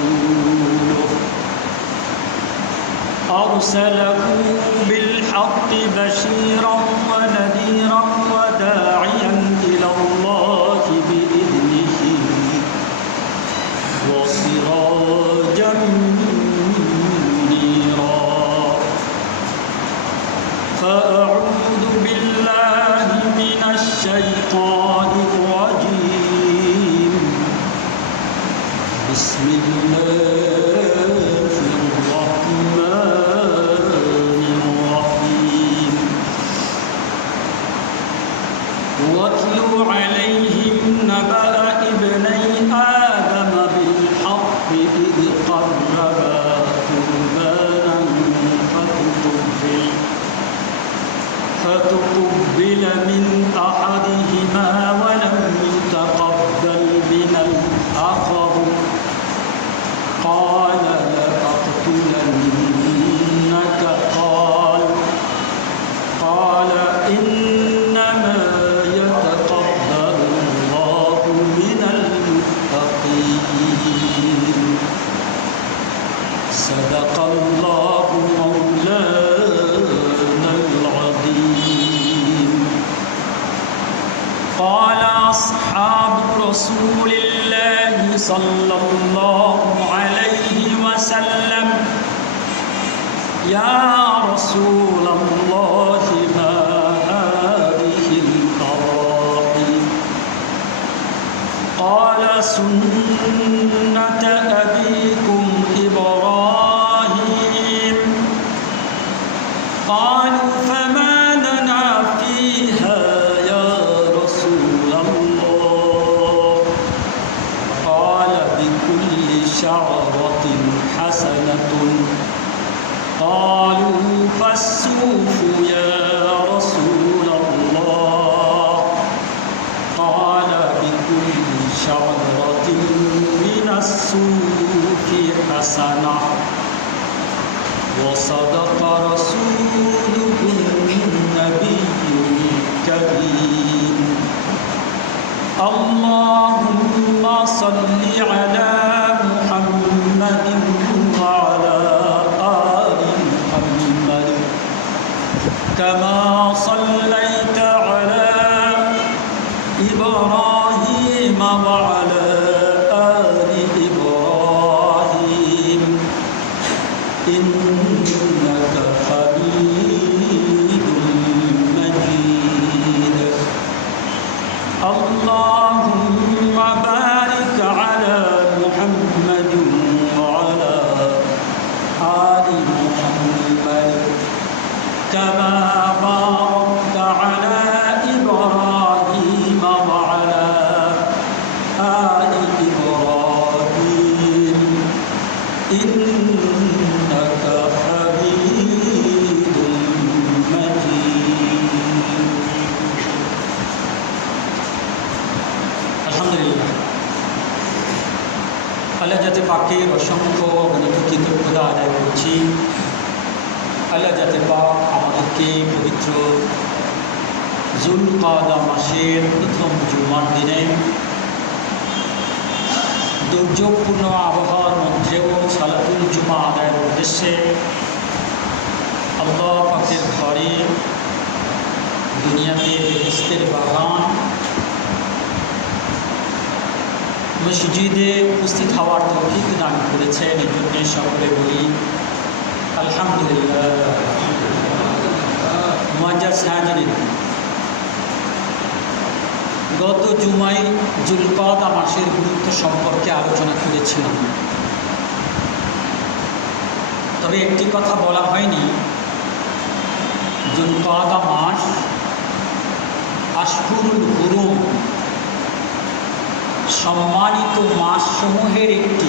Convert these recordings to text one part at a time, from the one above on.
ورسوله أرسله بالحق بشيرا ونذيرا وداعيا إلى الله بإذنه وسراجا منيرا فأعوذ بالله من الشيطان الرجيم بسم الله الرحمن الرحيم واتل عليهم نبأ ابني آدم بالحق إذ قربا قربانا فتقبل من أحدهما ولم يتقبل من الآخر قال لأقتلنك قال إنما يتقبل الله من المتقين صدق الله مولانا العظيم قال أصحاب رسول الله صلى الله عليه وسلم يا رسول الله ما هذه القرائن قال سنة أبيكم إبراهيم قالوا فما لنا فيها يا رسول الله قال بكل شعرة حسنة قالوا فالسوف يا رسول الله قال بكل شعرة من السوف حسنة وصدق رسوله النبي الكريم اللهم صل على محمد وعلى آل محمد كما صليت على إبراهيم وعلى آل إبراهيم إنك حميد مجيد اللهم بارك على محمد وعلى آل محمد كما باركت على إبراهيم وعلى آل إبراهيم إنك حميد مجيد الحمد لله আল্লাহ যাতে পাকের অসংখ্য অগণিত কৃতজ্ঞতা আদায় করছি আল্লাহ যাতে পাক আমাদেরকে পবিত্র যুলকাদা মাসের প্রথম জুমার দিনে দুর্যোগপূর্ণ আবহাওয়ার মধ্যেও সালাতুল জুমা আদায়ের উদ্দেশ্যে আল্লাহ পাকের ঘরে দুনিয়াতে বেহেশতের বাগান মসজিদে উপস্থিত হওয়ার তৌফিক দান করেছেন এই জন্য সকলে বলি আলহামদুলিল্লাহ। মুআজ্জাজ হাজিরিন, গত জুমায় যুলকাদা মাসের গুরুত্ব সম্পর্কে আলোচনা করেছিলাম, তবে একটি কথা বলা হয়নি, যুলকাদা মাস আশহুরুল হুরুম সম্মানিত মাসসমূহের একটি।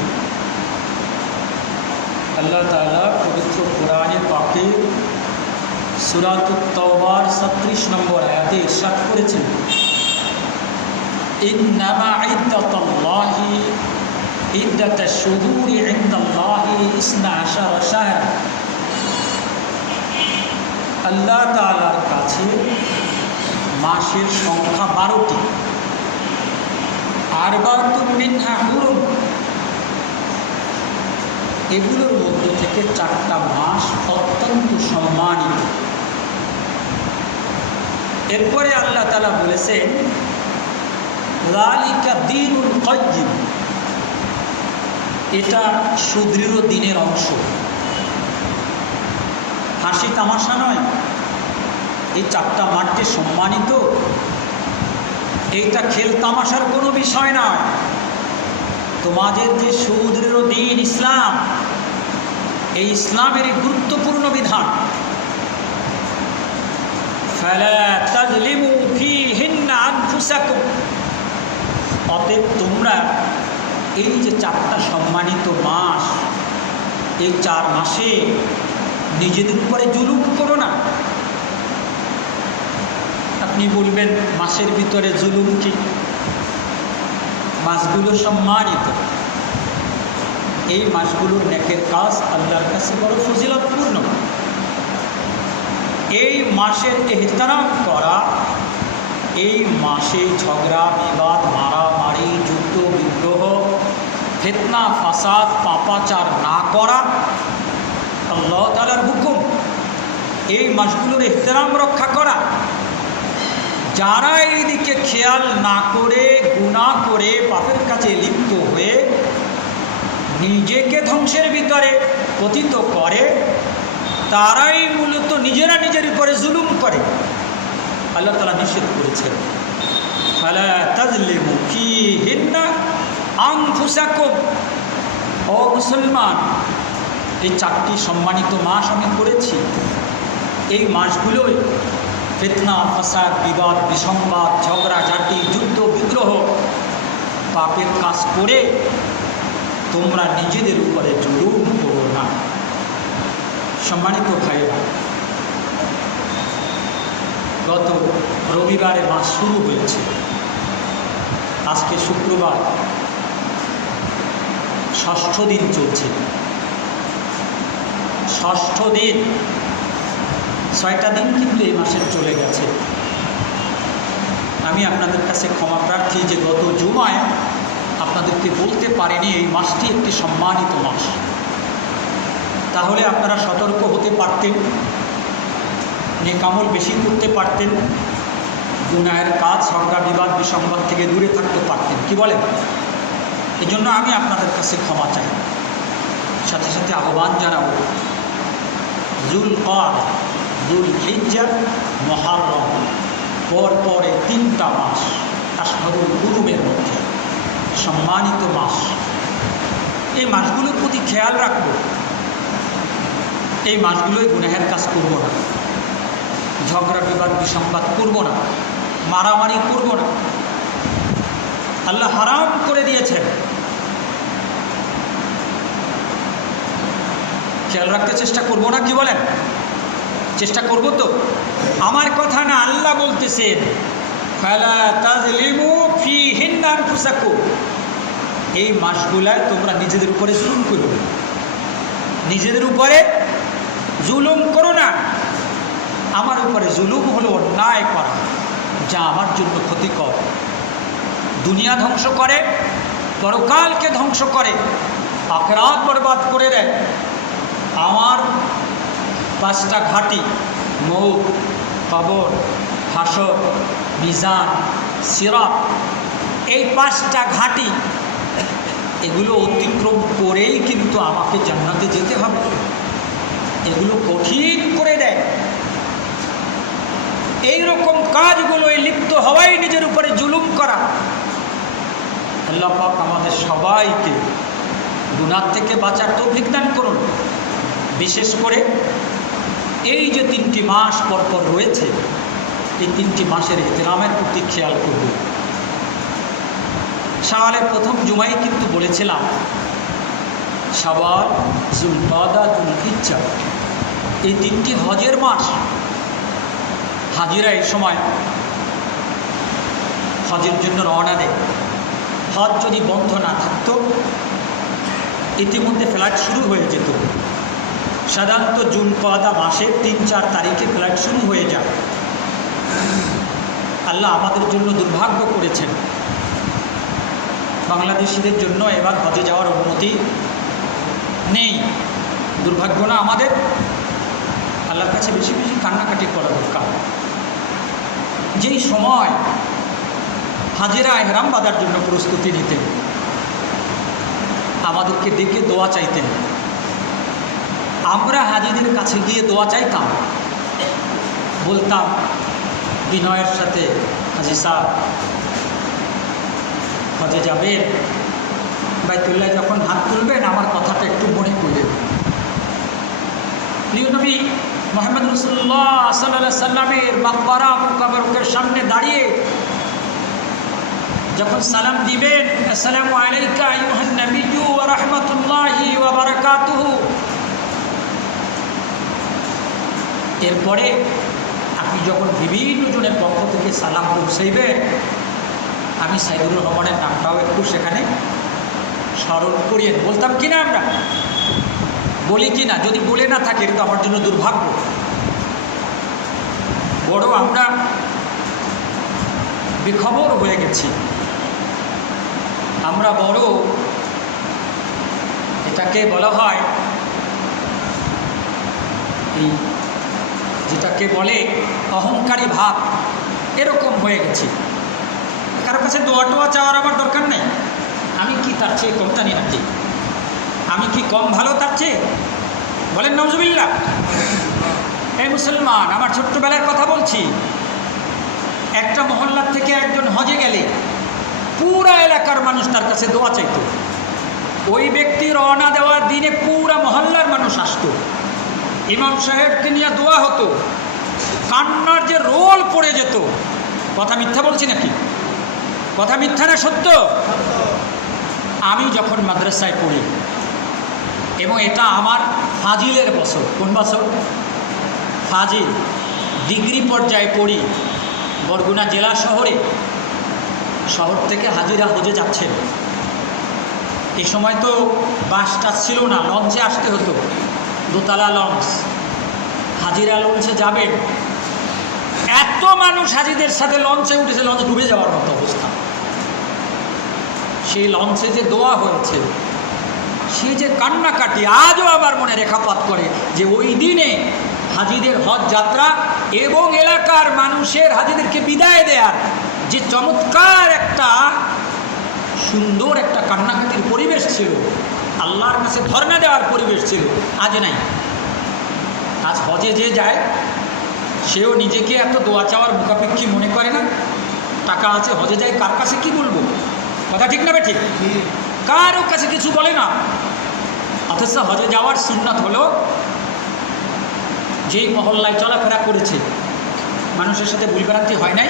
আল্লাহ তাআলা পবিত্র কোরআনে পাকে সূরাতুত তাওবার 36 নম্বর আয়াতে ইরশাদ করেছেন, ইন্নামা ইদ্দাতুল্লাহি ইদ্দাতুশ শুহুরি ইনদাল্লাহি 12 শাহরা। আল্লাহ তাআলার কাছে মাসের সংখ্যা 12টি। আরবাতুম মিনহা হুরুম, এগুলোর মধ্য থেকে 4টা মাস অত্যন্ত সম্মানিত। এরপরে আল্লাহ তাআলা বলেছেন যালিকা দীনুল কাইয়্যিম, এটা সুদৃঢ় দিনের অংশ। হাসি তামাশা নয়, এই 4টা মাস যে সম্মানিত, এইটা খেল তামাশার কোনো বিষয় নয়। তোমাদের যে সুদৃঢ় দিন ইসলাম, এই ইসলামের গুরুত্বপূর্ণ বিধান। ফালা তাযলিমু ফীহিন্না আনফুসাকুম, অতএব তোমরা এই যে 4টা সম্মানিত মাস, এই 4 মাসে নিজেদের উপরে জুলুম করো না। আপনি বলবেন মাসের ভিতরে জুলুম কি? মাসগুলো সম্মানিত, এই মাসগুলোর নেকের কাজ আল্লাহর কাছে বড় ফজিলতপূর্ণ। এই মাসের ইহতিরাম করা, এই মাসে ঝগড়া বিবাদ, মারামারি, যুদ্ধ বিগ্রহ, ফিতনা ফাসাদ, পাপাচার না করা আল্লাহ তাআলার হুকুম। এই মাসগুলোর ইহতিরাম রক্ষা করা। যারা এই দিকে খেয়াল না করে, গুনাহ করে, পাপের কাছে লিপ্ত হয়ে নিজেকে ধ্বংসের ভিতরে পতিত করে, তারাই মূলত নিজেরা নিজের উপরে জুলুম করে। আল্লাহ তাআলা নিষেধ করেছেন ফালা তাযলিমু ফীহিন্না আনফুসাকুম। ও মুসলমান, এই 4টি সম্মানিত মাস আমি করেছি, এই মাসগুলোই ফিতনা ফাসাদ, বিবাদ বিসংবাদ, ঝগড়াঝাটি, যুদ্ধ বিগ্রহ, পাপের কাজ করে তোমরা নিজেদের উপরে জুলুম করো না। সম্মানিত ভাইরা, গত রবিবারে মাস শুরু হয়েছে, আজকে শুক্রবার, 6ষ্ঠ দিন চলছে। 6ষ্ঠ দিন, 6টা দিন কিন্তু এই মাসের চলে গেছে। আমি আপনাদের কাছে ক্ষমা প্রার্থী যে গত জুমায় আপনাদেরকে বলতে পারিনি এই মাসটি একটি সম্মানিত মাস। তাহলে আপনারা সতর্ক হতে পারতেন, নেক আমল বেশি করতে পারতেন, গুনাহের কাজ, ঝগড়া বিবাদ বিসংবাদ থেকে দূরে থাকতে পারতেন। কি বলেন? এই জন্য আমি আপনাদের কাছে ক্ষমা চাই, সাথে সাথে আহ্বান জানাবো, যুলকাদা, যুলহিজ্জা, মুহররম, পরে 3টা মাস আশহারুল হুরুমের মধ্যে সম্মানিত মাস। এই মাসগুলোর প্রতি খেয়াল রাখব। এই মাসগুলোই গুনাহের কাজ করব না, ঝগড়া বিবাদ বিসংবাদ করব না, মারামারি করব না। আল্লাহ হারাম করে দিয়েছেন। খেয়াল রাখতে চেষ্টা করব না? কি বলেন? চেষ্টা করব তো? আমার কথা না, আল্লাহ বলতেছেন ফালা তাযলিমু ফীহিন্না আনফুসাকুম, এই মাসগুলায় তোমরা নিজেদের উপরে জুলুম করো না, নিজেদের উপরে জুলুম করো না। আমার উপরে জুলুম হলো অন্যায় করা, যা আমার জন্য ক্ষতিকর, দুনিয়া ধ্বংস করে, পরকালকে ধ্বংস করে, আখিরাত বরবাদ করে দেয়। আমার 5টা ঘাঁটি, মউত, কবর, হাসর, মিজান, সিরাত, এই 5টা ঘাঁটি, এগুলো অতিক্রম করেই কিন্তু আমাকে জান্নাতে যেতে হবে। এগুলো কঠিন করে দেয়। এই রকম কাজগুলোয় লিপ্ত হওয়াই নিজের উপরে জুলুম করা। আল্লাহ পাক আমাদের সবাইকে গুনাহ থেকে বাঁচার তৌফিক দান করুন। বিশেষ করে এই যে 3টি মাস পরপর রয়েছে, এই 3টি মাসের ইহতিরামের প্রতি খেয়াল করব। শাওয়ালের প্রথম জুমায় কিন্তু বলেছিলাম শাওয়াল, যুলকাদা, যুলহিজ্জা, এই 3টি হজের মাস। হাজিরা এই সময় হজের জন্য রওনা দেয়। হজ যদি বন্ধ না থাকতো, ইতিমধ্যে ফ্লাইট শুরু হয়ে যেত। সাধারণত যুলকাদা মাসের 3-4 তারিখে ফ্লাইট শুরু হয়ে যায়। আল্লাহ আমাদের জন্য দুর্ভাগ্য করেছেন, বাংলাদেশিদের জন্য এবার হজে যাওয়ার অনুমতি নেই। দুর্ভাগ্য না আমাদের? আল্লাহর কাছে বেশি বেশি কান্নাকাটি করা দরকার। যেই সময় হাজিরা এহরাম বাঁধার জন্য প্রস্তুতি নিতেন, আমাদেরকে ডেকে দোয়া চাইতেন, আমরা হাজিদের কাছে গিয়ে দোয়া চাইতাম, বলতাম বিনয়ের সাথে, হাজি সাহেব হজে যাবেন, বাইতুল্লাহ যখন হাত তুলবেন আমার কথাটা একটু মনে করবেন। প্রিয় নবী মুহাম্মদ রাসূলুল্লাহ সাল্লাল্লাহু আলাইহি সাল্লামের মাকবারা মুবারকের সামনে দাঁড়িয়ে যখন সালাম দিবেন, আসসালামু আলাইকা আইয়ুহান নাবিয়্যু ওয়া রাহমাতুল্লাহি ওয়া বারাকাতুহু, এরপরে আপনি যখন বিভিন্ন জনের পক্ষ থেকে সালাম পৌঁছাইবেন, আমি সাইদুর রহমানের নামটাও একটু সেখানে স্মরণ করিয়ে বলতাম কিনা, আমরা বলি কিনা? যদি বলে না থাকে এটা তো আমার জন্য দুর্ভাগ্য। বড় আমরা বেখবর হয়ে গেছি, আমরা বড়, এটাকে বলা হয় এই যেটাকে বলে অহংকারী ভাব, এরকম হয়ে গেছি। কারো কাছে দোয়া টোয়া চাওয়ার আমার দরকার নেই। আমি কি তার চেয়ে কম জানি নাকি? আমি কি কম ভালো তার চেয়ে? বলেন নাউজুবিল্লাহ। এই মুসলমান, আমার ছোট্টবেলার কথা বলছি। একটা মহল্লার থেকে একজন হজে গেলে পুরা এলাকার মানুষ তার কাছে দোয়া চাইত। ওই ব্যক্তি রওনা দেওয়ার দিনে পুরা মহল্লার মানুষ আসতো, ইমাম সাহেবকে নিয়ে দোয়া হতো, কান্নার যে রোল পড়ে যেত। কথা মিথ্যা বলছি নাকি? কথা মিথ্যা না সত্য? আমি যখন মাদ্রাসায় পড়ি, এবং এটা আমার ফাজিলের বছর। কোন বছর? ফাজিল, ডিগ্রি পর্যায়ে পড়ি বরগুনা জেলা শহরে। শহর থেকে হাজিরা হজে যাচ্ছেন। এই সময় তো বাস টাস ছিল না, লঞ্চে আসতে হতো, দোতলা লঞ্চ। হাজিরা লঞ্চে যাবেন, এত মানুষ হাজিদের সাথে লঞ্চে উঠেছে, লঞ্চ ডুবে যাওয়ার মতো অবস্থা। সেই লঞ্চে যে দোয়া হয়েছে, সে যে কান্নাকাটি আজও আমার মনে রেখাপাত করে, যে ওই দিনে হাজিদের হজ যাত্রা এবং এলাকার মানুষের হাজিদেরকে বিদায় দেয়ার যে চমৎকার একটা সুন্দর একটা কান্নাকাটির পরিবেশ ছিল, আল্লাহর কাছে ধর্ণা দেওয়ার পরিবেশ ছিল, আজ নাই। আজ হজে যে যায় সেও নিজেকে এত দোয়া চাওয়ার মুখাপেক্ষী মনে করে না। টাকা আছে, হজে যায়, কার কাছে কি বলবো? কথা ঠিক না ঠিক? কারো কাছে কিছু বলে না। অথচ হজে যাওয়ার সুন্নাত হলো, যেই মহল্লায় চলাফেরা করেছে, মানুষের সাথে ভুলভ্রান্তি হয় নাই,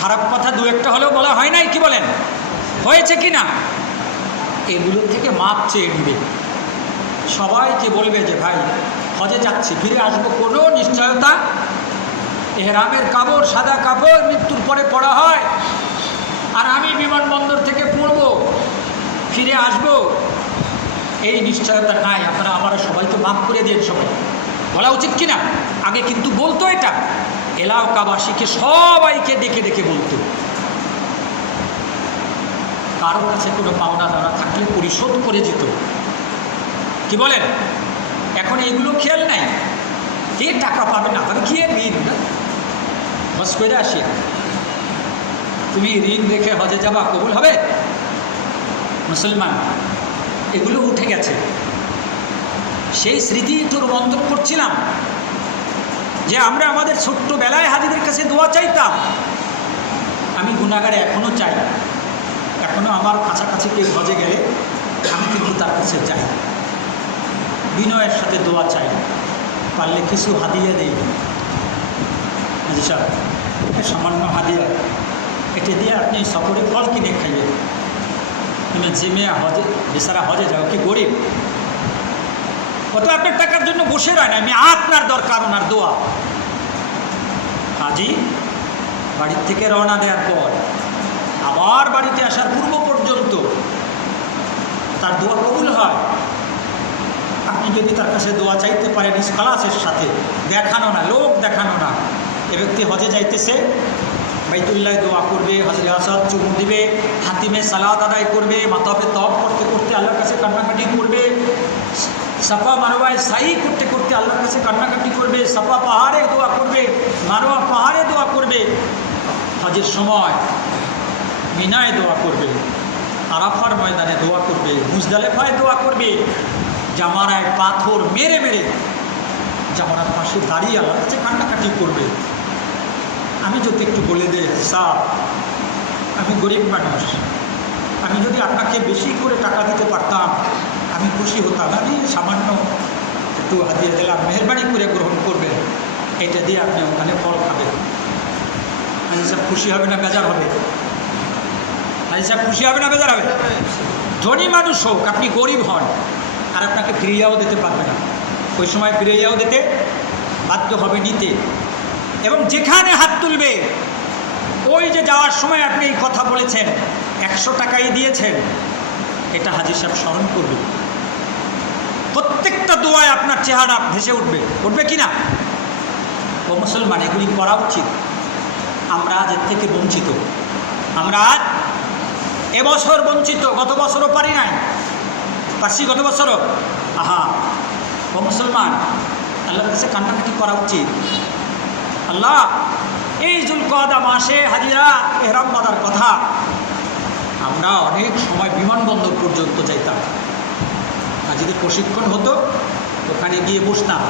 খারাপ কথা দু একটা হলেও বলা হয় নাই, কি বলেন? হয়েছে কি না? এগুলোর থেকে মাপ চেয়ে নিবে। সবাইকে বলবে যে ভাই হজে যাচ্ছি, ফিরে আসবো, কোনো নিশ্চয়তা। এহরামের কাপড়, সাদা কাপড় মৃত্যুর পরে পরা হয়, আর আমি বিমানবন্দর থেকে পড়ব, ফিরে আসব, এই নিশ্চয়তা নাই। আপনারা আমরা সবাই তো মাফ করে দিন, সবাই বলা উচিত কিনা? আগে কিন্তু বলতো এটা, এলাকাবাসীকে সবাইকে ডেকে ডেকে বলতো। কারো কাছে কোনো পাওনা দানা থাকলে পরিশোধ করে যেত, কি বলেন? এখন এগুলো খেয়াল নাই, কে টাকা পাবে না পাবে, কি ঋণ হজ করে আসি, তুমি ঋণ রেখে হজে যাবা, কবুল হবে? মুসলমান, এগুলো উঠে গেছে। সেই স্মৃতি তো রোমন্থন করছিলাম যে আমরা আমাদের ছোট্টবেলায় হাজিদের কাছে দোয়া চাইতাম। আমি গুনাহগার এখনও চাই, এখনও আমার কাছাকাছি কেউ হজে গেলে আমি কিন্তু তার কাছে চাই, বিনয়ের সাথে দোয়া চাই, পারলে কিছু হাদিয়া দেই। হাজি সাহেব, সামান্য হাদিয়া, এটা দিয়ে আপনি সফরে ফল কিনে খাইবেন। তুমি যে মেয়ে হজে, বেচারা হজে যাও, কি গরিব, ও তো আপনার টাকার জন্য বসে রয় না, আমি আপনার দরকার ওনার দোয়া। হাজি বাড়ির থেকে রওনা দেওয়ার পর আবার বাড়িতে আসার পূর্ব পর্যন্ত তার দোয়া কবুল হয়। আপনি যদি তার কাছে দোয়া চাইতে পারেন ইখলাসের সাথে, দেখানো না, লোক দেখানো না। এ ব্যক্তি হজে যাইতেছে, বাইতুল্লাহ দোয়া করবে, হজরে আসাদ চুমু দিবে, হাতিমে সালাত আদায় করবে, মাতাফে তওয়াফ করতে করতে আল্লাহর কাছে কান্নাকাটি করবে, সাফা মারোয়ায় সাই করতে করতে আল্লাহর কাছে কান্নাকাটি করবে, সাফা পাহাড়ে দোয়া করবে, মারোয়া পাহাড়ে দোয়া করবে, হজের সময় মিনায় দোয়া করবে, আরাফার ময়দানে দোয়া করবে, মুজদালেফায় দোয়া করবে, জামারায় পাথর মেরে মেরে জামারার পাশে দাঁড়িয়ে আল্লাহর কাছে কান্নাকাটি করবে। আমি যদি একটু বলে দিই, স্যার আমি গরিব মানুষ, আমি যদি আপনাকে বেশি করে টাকা দিতে পারতাম আমি খুশি হতাম, আমি সামান্য একটু হাতিয়ে দিলাম, মেহরবানি করে গ্রহণ করবেন, এটা দিয়ে আপনি ওখানে ফল খাবেন। হাজি সাহেব খুশি হবে না বেজার হবে? হাজি সাহেব খুশি হবে না বেজার হবে? ধনী মানুষ হোক, আপনি গরিব হন, আর আপনাকে ফিরিয়েও দিতে পারবে না, ওই সময় ফিরিয়েও দিতে বাধ্য হবে নিতে। এবং যেখানে হাত তুলবে, ওই যে যাওয়ার সময় আপনি এই কথা বলেছেন 100 টাকাই দিয়েছেন, এটা হাজি সাহেব স্মরণ করবে। প্রত্যেকটা দোয়ায় আপনার চেহারা ভেসে উঠবে, উঠবে কি না? ও মুসলমান, এগুলি করা উচিত। আমরা আজ এর থেকে বঞ্চিত, আমরা আজ এবছর বঞ্চিত, গত বছরও পারি নাই, পারছি গত বছরও। আহা, ও মুসলমান, আল্লাহর কাছে কান্নাকাটি করা উচিত। আল্লাহ, এই জুলকওয়াদা মাসে হাজিরা এহরাম বাঁধার কথা, আমরা অনেক সময় বিমানবন্দর পর্যন্ত যাইতাম, হাজিদের প্রশিক্ষণ হতো, ওখানে গিয়ে বসতাম,